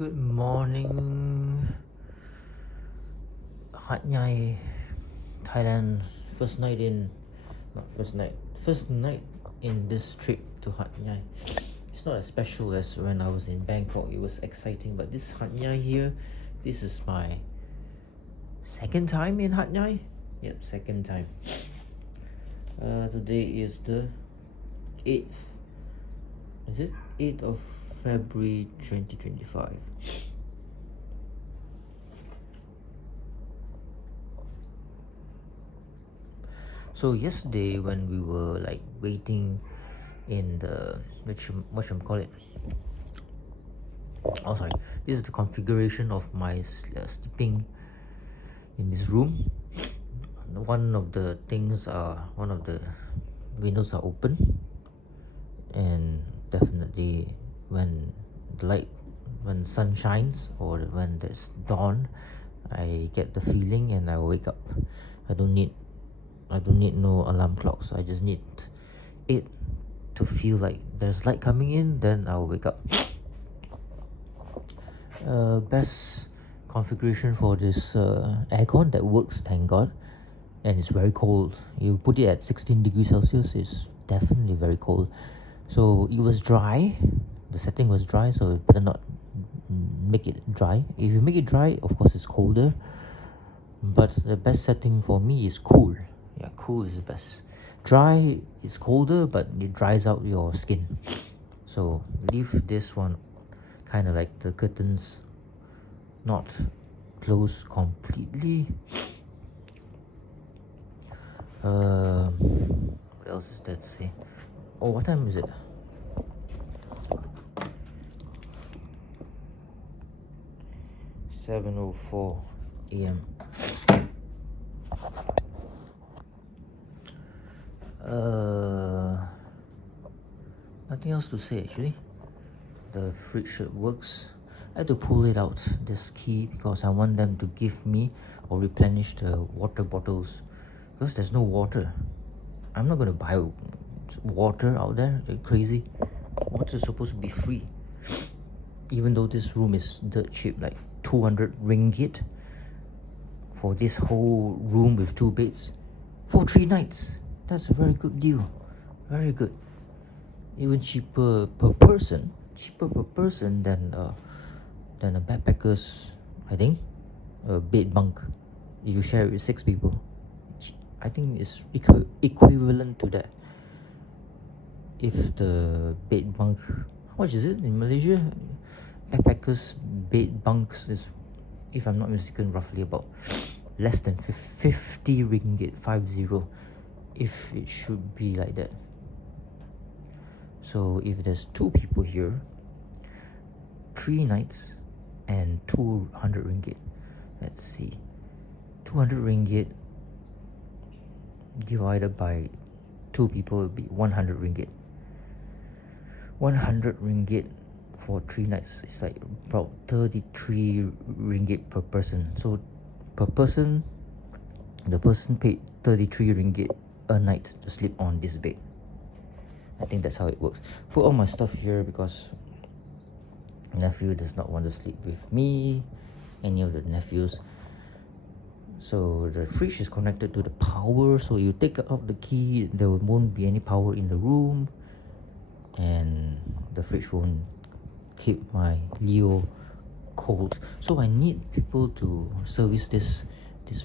Good morning, Hatyai, Thailand. First night in this trip to Hatyai. It's not as special as when I was in Bangkok. It was exciting, but this Hatyai here, this is my second time in Hatyai. Yep, second time. Today is the 8th. Is it 8th of February 2025? So yesterday when we were like waiting in the whatchamacallit, oh sorry, this is the configuration of my sleeping in this room. One of the windows are open, and definitely when sun shines or when there's dawn, I get the feeling and I wake up. I don't need no alarm clocks. I just need it to feel like there's light coming in, then I'll wake up. Best configuration for this aircon that works, thank God, and it's very cold. You put it at 16 degrees Celsius, it's definitely very cold. So it was dry, the setting was dry, so you better not make it dry. If you make it dry, of course it's colder, but the best setting for me is cool. Yeah, cool is the best. Dry is colder, but it dries out your skin. So leave this one kind of like the curtains not closed completely. What else is there to say? Oh, what time is it? (7:04 a.m.) Nothing else to say actually. The fridge works. I had to pull it out, this key, because I want them to give me or replenish the water bottles, because there's no water. I'm not going to buy water out there. They're crazy. Water is supposed to be free, even though this room is dirt cheap, like 200 ringgit for this whole room with 2 beds for 3 nights. That's a very good deal, very good. Even cheaper per person than a backpackers, I think, a bed bunk. You share it with 6 people. I think it's equivalent to that. If the bed bunk, how much is it in Malaysia? Backpackers bed bunks is, if I'm not mistaken, roughly about less than 50 ringgit, 50, if it should be like that. So if there's 2 people here, 3 nights and 200 ringgit. Let's see, 200 ringgit divided by 2 people will be 100 ringgit. 100 ringgit for 3 nights is like about 33 ringgit per person. So per person, the person paid 33 ringgit a night to sleep on this bed. I think that's how it works. Put all my stuff here because nephew does not want to sleep with me, any of the nephews. So the fridge is connected to the power, so you take out the key, there won't be any power in the room, and the fridge won't keep my Leo cold. So I need people to service this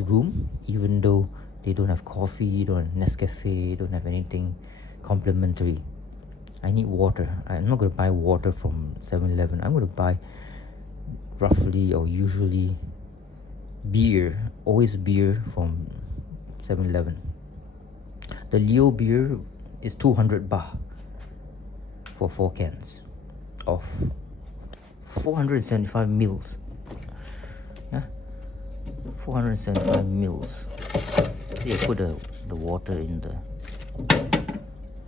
room, even though they don't have coffee, don't have Nescafe, don't have anything complimentary. I need water. I'm not going to buy water from 7-Eleven. I'm going to buy roughly or usually beer, always beer from 7-Eleven. The Leo beer is 200 baht for 4 cans of 475 mils. Yeah, 475 mils. See, I put the water in the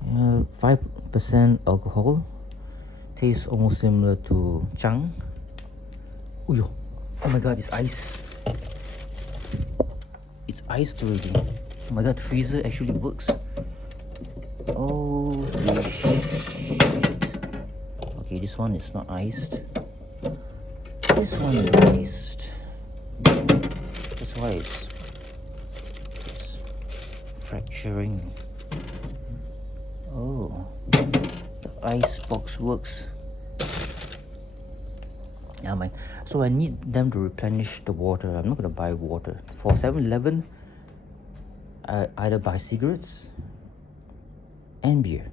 5% alcohol. Tastes almost similar to Chang. Oh my god, it's ice. It's iced already. Oh my god, freezer actually works. Oh shit. Okay, this one is not iced. This one is iced. That's why it's fracturing. Oh, the ice box works. Yeah, man. So I need them to replenish the water. I'm not gonna buy water. For 7-Eleven, I either buy cigarettes and beer.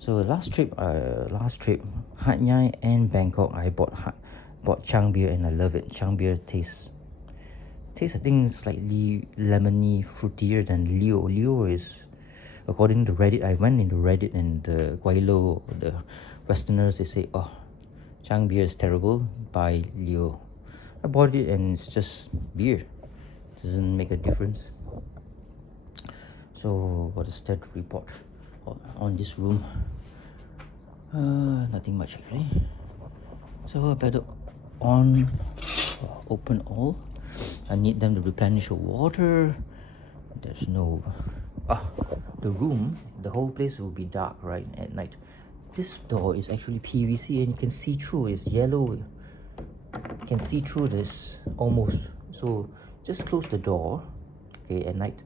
So last trip, Hatyai and Bangkok, I bought Chang beer and I love it. Chang beer tastes I think slightly lemony, fruitier than Leo. Leo is, according to Reddit, I went into Reddit and the Guaylo, the Westerners, they say, oh, Chang beer is terrible, buy Leo. I bought it and it's just beer. Doesn't make a difference. So what is that report on this room? Nothing much actually. So I better open all. I need them to replenish the water. There's no the room, the whole place will be dark, right, at night. This door is actually PVC and you can see through. It's yellow. You can see through this almost. So just close the door, okay, at night.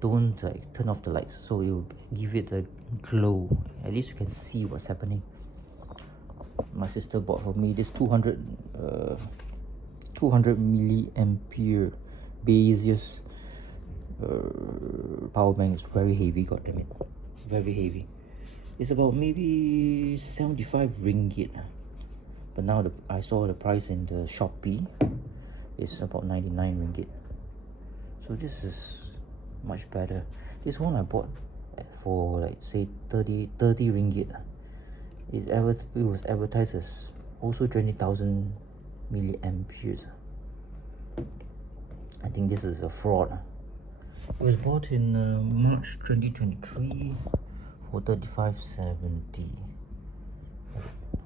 Don't turn off the lights, so you give it a glow. At least you can see what's happening. My sister bought for me this 200 milliampere Baseus power bank. Is very heavy, god damn it, very heavy. It's about maybe 75 ringgit, but now I saw the price in the Shopee. It's about 99 ringgit. So this is much better. This one I bought for like say 30 ringgit. It was advertised as also 20,000 milliamperes. I think this is a fraud. It was bought in March 2023 for 35.70.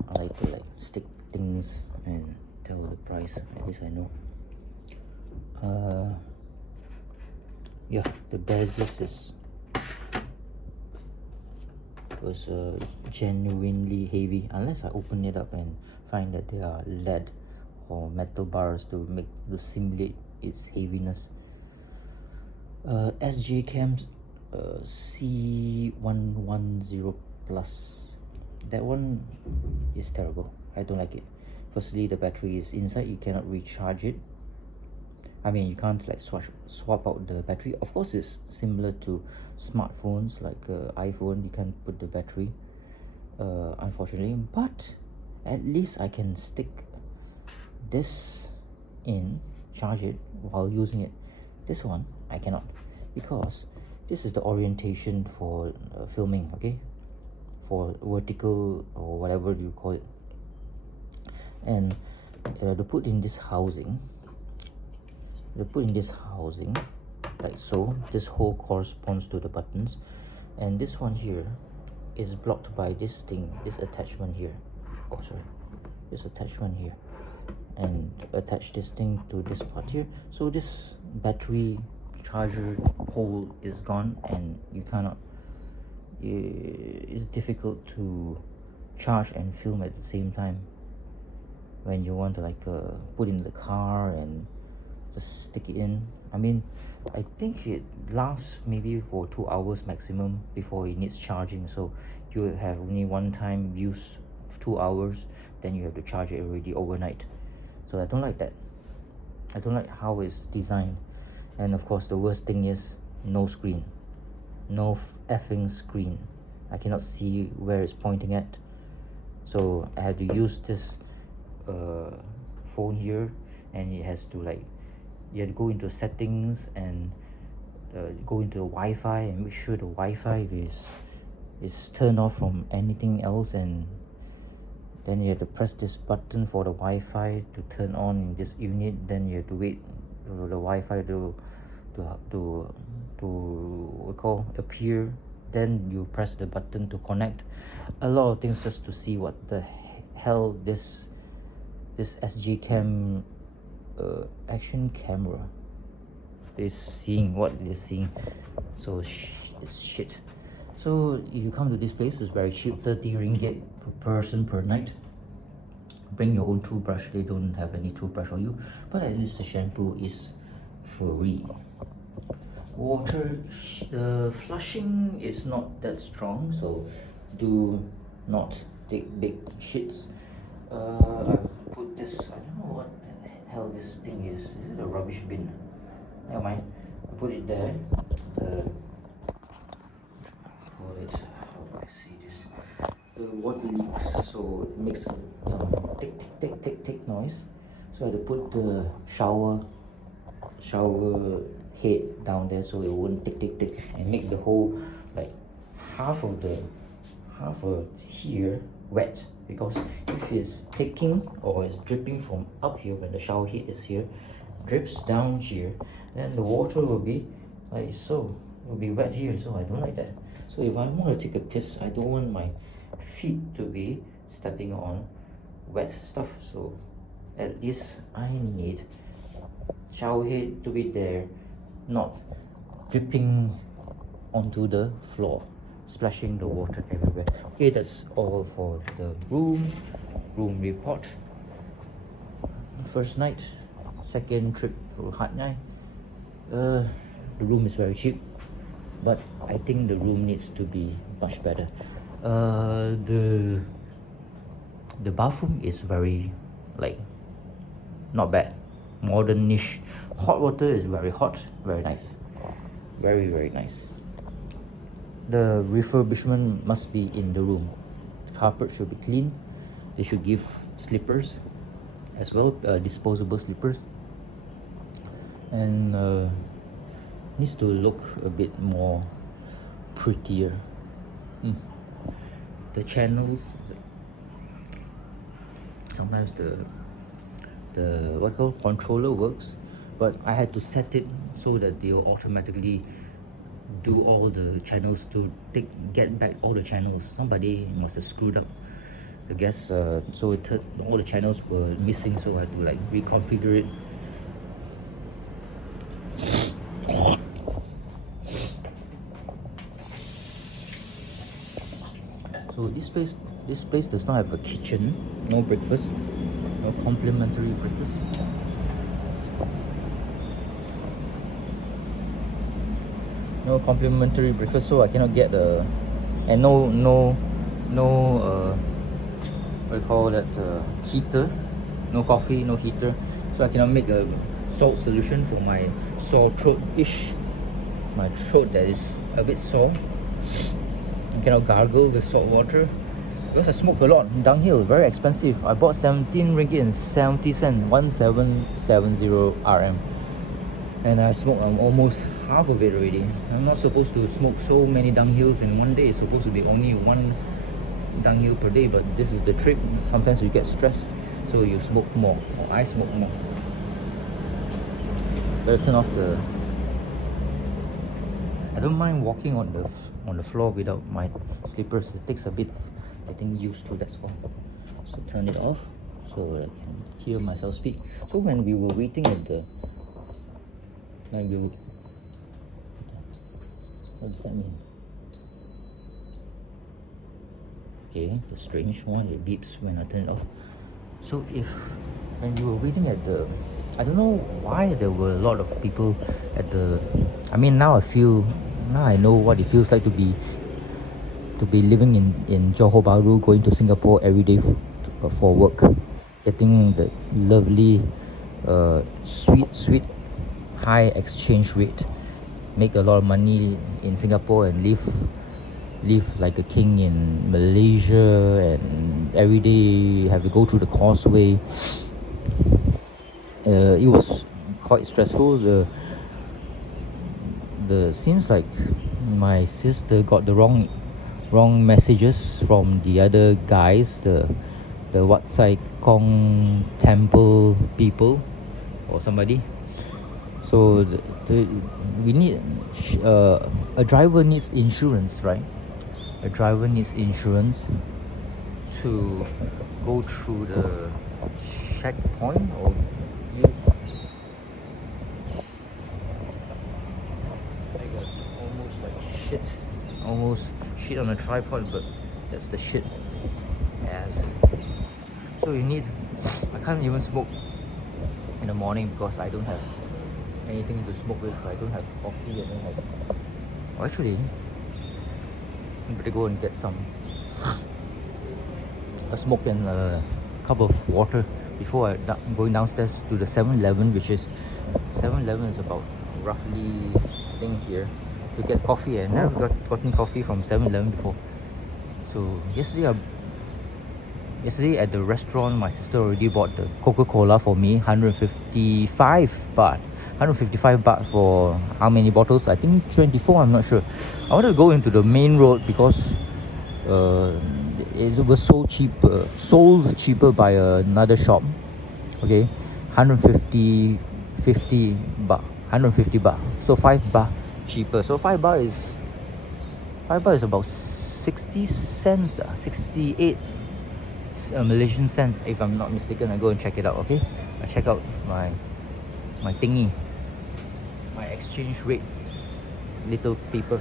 I like to stick things and tell the price, at least I know. Yeah, the Basis was genuinely heavy, unless I open it up and find that they are lead or metal bars to simulate its heaviness. SJ Cam's C110 Plus, that one is terrible. I don't like it. Firstly, the battery is inside, you cannot recharge it. I mean, you can't swap out the battery. Of course, it's similar to smartphones like iPhone. You can put the battery, unfortunately, but at least I can stick this in, charge it while using it. This one I cannot, because this is the orientation for filming, okay, for vertical or whatever you call it. And to put in this housing, like so. This hole corresponds to the buttons, and this one here is blocked by this thing, this attachment here. Oh sorry, this attachment here, and attach this thing to this part here. So this battery charger hole is gone, and you cannot, it's difficult to charge and film at the same time when you want to put in the car and just stick it in. I mean, I think it lasts maybe for 2 hours maximum before it needs charging, so you have only one time use of 2 hours, then you have to charge it already overnight. So I don't like that. I don't like how it's designed. And of course the worst thing is no screen, no effing screen. I cannot see where it's pointing at, so I have to use this phone here, and it has to you have to go into settings and go into the Wi-Fi and make sure the Wi-Fi is turned off from anything else, and then you have to press this button for the Wi-Fi to turn on in this unit. Then you have to wait for the Wi-Fi to appear. Then you press the button to connect. A lot of things just to see what the hell this SG Cam action camera is seeing, what it is seeing. So it's shit. So if you come to this place, it's very cheap, 30 ringgit per person per night. bring your own toothbrush. They don't have any toothbrush for you, but at least the shampoo is free. Water, the flushing is not that strong, so do not take big shits. I put this, I don't know what the hell this thing is. Is it a rubbish bin? Never mind. I put it there. Call it, how do I say this? The water leaks, so it makes some tick tick tick tick tick noise. So I had to put the shower head down there so it won't tick tick tick, and make the whole, like, half of here wet, because if it's ticking or it's dripping from up here when the shower head is here, drips down here, then the water will be like so, it will be wet here. So I don't like that. So if I want to take a piss, I don't want my feet to be stepping on wet stuff, so at least I need shower head to be there, not dripping onto the floor, splashing the water everywhere. Okay, that's all for the room report. First night, second trip to Hatyai. The room is very cheap, but I think the room needs to be much better. The bathroom is very, like, not bad, modern-ish. Hot water is very hot, very nice, very very nice. The refurbishment must be in the room. The carpet should be clean. They should give slippers as well, disposable slippers, and needs to look a bit more prettier. The channels, sometimes the what called controller works, but I had to set it so that they'll automatically do all the channels to get back all the channels. Somebody must have screwed up, I guess. So all the channels were missing, so I had to, like, reconfigure it. So this place does not have a kitchen, no breakfast, no complimentary breakfast. No complimentary breakfast, so I cannot get and no what do you call that, heater, no coffee, no heater, so I cannot make a salt solution for my sore throat-ish, my throat that is a bit sore. I cannot gargle with salt water because I smoke a lot. Downhill, very expensive. I bought 17 ringgit and 70 cents, 1770 RM, and I smoked almost half of it already. I'm not supposed to smoke so many dunghills in one day. It's supposed to be only one dunghill per day, but this is the trick. Sometimes you get stressed, so you smoke more, or I smoke more. Better turn off the... I don't mind walking on the floor without my slippers. It takes a bit getting used to, that's all. So turn it off so I can hear myself speak. So when we were waiting at the... what does that mean? Okay, the strange one, it beeps when I turn it off. So when we were waiting at the... I don't know why there were a lot of people at the... I mean, now I know what it feels like to be living in Johor Bahru, going to Singapore every day for work, getting the lovely, sweet, high exchange rate, make a lot of money in Singapore and live like a king in Malaysia, and every day have to go through the causeway. It was quite stressful. Seems like my sister got the wrong messages from the other guys, the Wat Sai Kong temple people or somebody. So we need a driver needs insurance, right? A driver needs insurance to go through the checkpoint or use almost shit on a tripod, but that's the shit as. So you need can't even smoke in the morning because I don't have anything to smoke with. I don't have coffee. I don't have. Oh, actually, I'm gonna go and get a smoke and a cup of water before I'm going downstairs to the 7-Eleven, which is 7-Eleven is about roughly I think here to get coffee. I never gotten coffee from 7-Eleven before. So yesterday at the restaurant, my sister already bought the Coca-Cola for me, 155 baht. 155 baht for how many bottles? I think 24, I'm not sure. I wanted to go into the main road because it was sold cheaper by another shop. Okay, 150 baht, 150 baht. So 5 baht cheaper. So 5 baht is about 60 cents, 68 Malaysian cents, if I'm not mistaken. I go and check it out. Okay, I check out my thingy, my exchange rate little paper.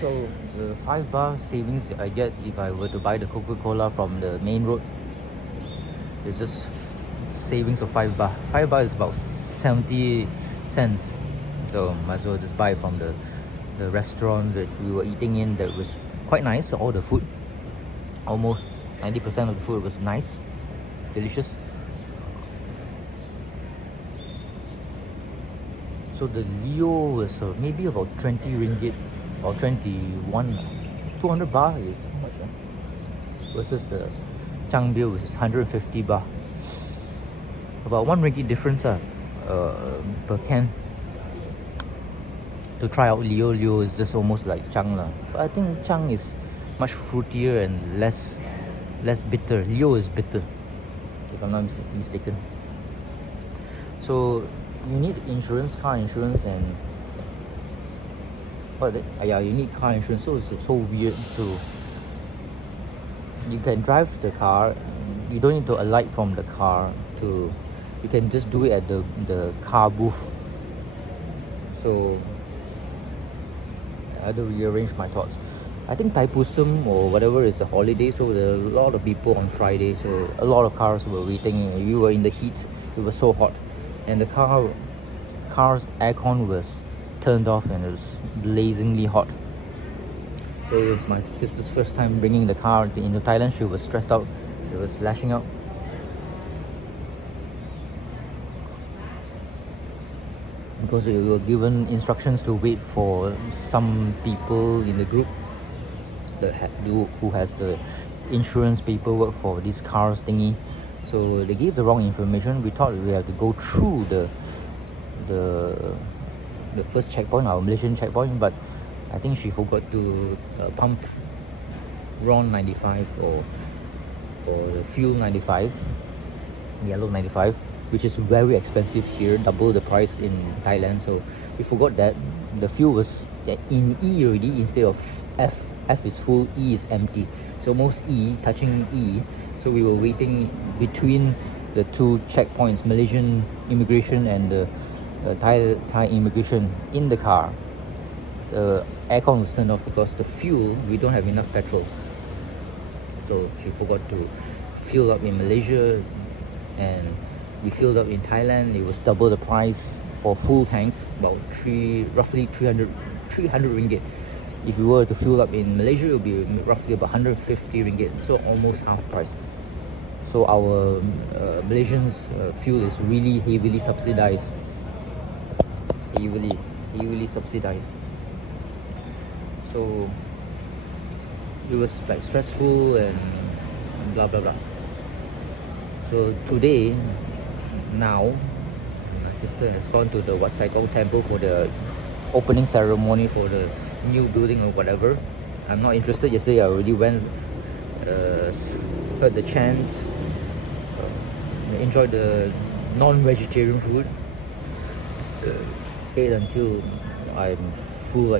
So the 5 baht savings I get if I were to buy the Coca-Cola from the main road is just savings of 5 baht. 5 baht is about 70 cents. So might as well just buy from the restaurant that we were eating in. That was quite nice. All the food, almost 90% of the food was nice, delicious. So the Leo was maybe about 20 ringgit or 21. 200 baht is how much? Versus the Changbil, which is 150 baht. About 1 ringgit difference per can. To try out Leo is just almost like Chang lah. But I think Chang is much fruitier and less bitter. Leo is bitter, if I'm not mistaken. So you need insurance, car insurance, and yeah, you need car insurance. So it's so weird too. You can drive the car, you don't need to alight from the car you can just do it at the car booth. So I had to rearrange my thoughts. I think Thaipusam or whatever is a holiday, so there are a lot of people on Friday, so a lot of cars were waiting. We were in the heat, it was so hot, and the car's aircon was turned off and it was blazingly hot. So it was my sister's first time bringing the car into Thailand. She was stressed out, she was lashing out. Because we were given instructions to wait for some people in the group who has the insurance paperwork for this cars thingy. So they gave the wrong information. We thought we had to go through the first checkpoint, our Malaysian checkpoint, but I think she forgot to pump RON 95 or the fuel 95, yellow 95, which is very expensive here, double the price in Thailand. So we forgot that the fuel was in E already instead of F. F is full, E is empty. So almost E, touching E. So we were waiting between the two checkpoints, Malaysian immigration and the Thai immigration, in the car. The aircon was turned off because the fuel, we don't have enough petrol. So she forgot to fill up in Malaysia, and we filled up in Thailand. It was double the price for full tank, about roughly 300 ringgit. If we were to fill up in Malaysia, it would be roughly about 150 ringgit, so almost half price. So our Malaysians fuel is really heavily subsidized. Heavily subsidized. So it was like stressful and blah blah blah. So today, now, my sister has gone to the Wat Sai Kong temple for the opening ceremony for the new building or whatever. I'm not interested. Yesterday I already went, heard the chants, enjoyed the non-vegetarian food, ate until I'm full,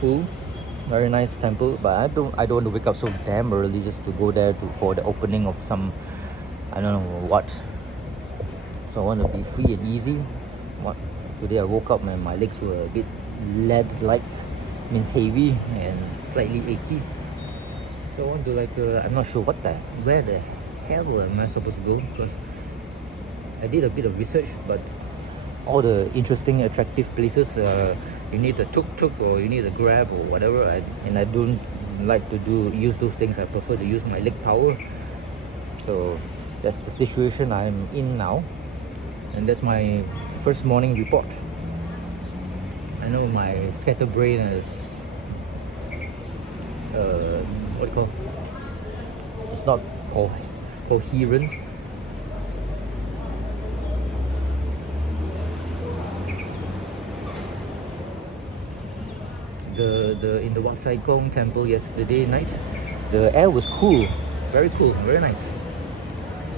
full. Very nice temple, but I don't want to wake up so damn early just to go there for the opening of some, I don't know what. So I want to be free and easy. Today I woke up and my legs were a bit lead-like, means heavy and slightly achy. So I want to I'm not sure where the hell am I supposed to go, because I did a bit of research, but all the interesting, attractive places, you need a tuk-tuk or you need a grab or whatever, and I don't like to use those things. I prefer to use my leg power. So that's the situation I'm in now, and that's my first morning report. I know my scatterbrain is what do you call, it's not coherent. In the Wat Sai Kong temple yesterday night, the air was cool, very cool, very nice.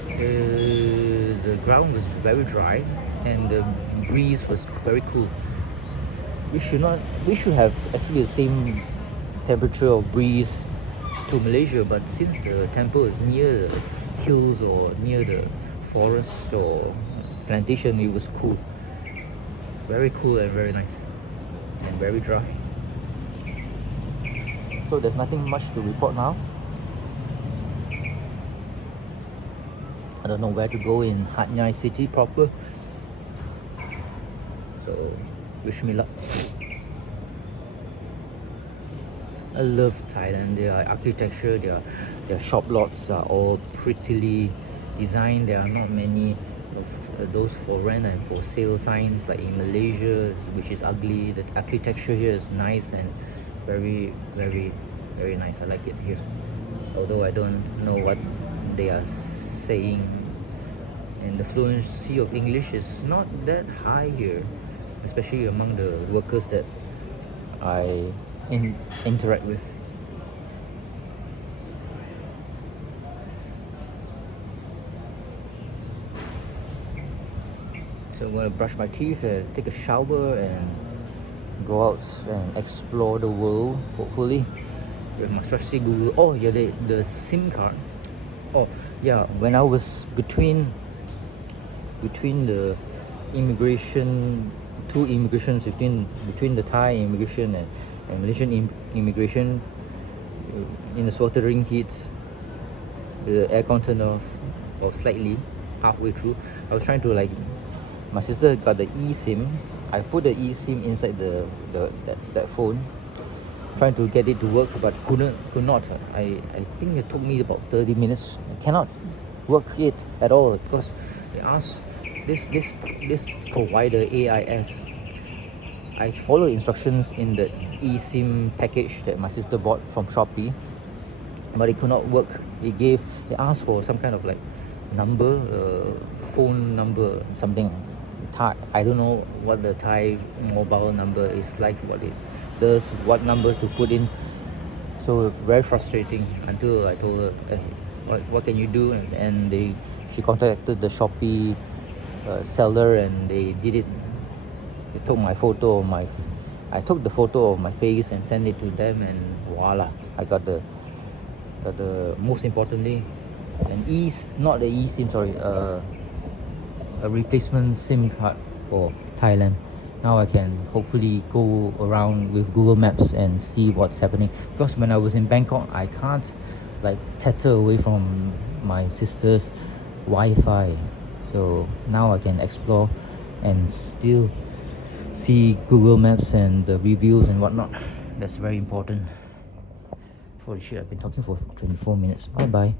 The ground was very dry and the breeze was very cool. We should have actually the same temperature of breeze to Malaysia, but since the temple is near the hills or near the forest or plantation, it was cool, very cool and very nice and very dry. So there's nothing much to report now. I don't know where to go in Hatyai city proper. So wish me luck. I love Thailand. Their architecture, their shop lots are all prettily designed. There are not many of those for rent and for sale signs like in Malaysia, which is ugly. The architecture here is nice and very, very, very nice. I like it here, although I don't know what they are saying, and the fluency of English is not that high here, especially among the workers that I interact with. So I'm gonna brush my teeth and take a shower and go out and explore the world, hopefully, with my trusty Google. Oh yeah, the SIM card. Oh yeah, when I was between the immigration, two immigrations, between the Thai immigration and Malaysian immigration, in the sweltering heat, the aircon turned off, or slightly halfway through. I was trying to my sister got the eSIM. I put the eSIM inside that phone, trying to get it to work, but could not. I think it took me about 30 minutes. I cannot work it at all because they asked this provider AIS. I followed instructions in the eSIM package that my sister bought from Shopee, but it could not work. They asked for some kind of number, phone number, something Thai. I don't know what the Thai mobile number is like, what it does, what number to put in. So very frustrating until I told her, hey, what can you do? And she contacted the Shopee seller, and they did it. They took my photo of I took the photo of my face and sent it to them, and voila, I got the most importantly, not the eSIM, sorry, a replacement SIM card for Thailand. Now I can hopefully go around with Google Maps and see what's happening, because when I was in Bangkok, I can't tether away from my sister's Wi-Fi. So now I can explore and still see Google Maps and the reviews and whatnot. That's very important. Holy shit, I've been talking for 24 minutes. Bye bye.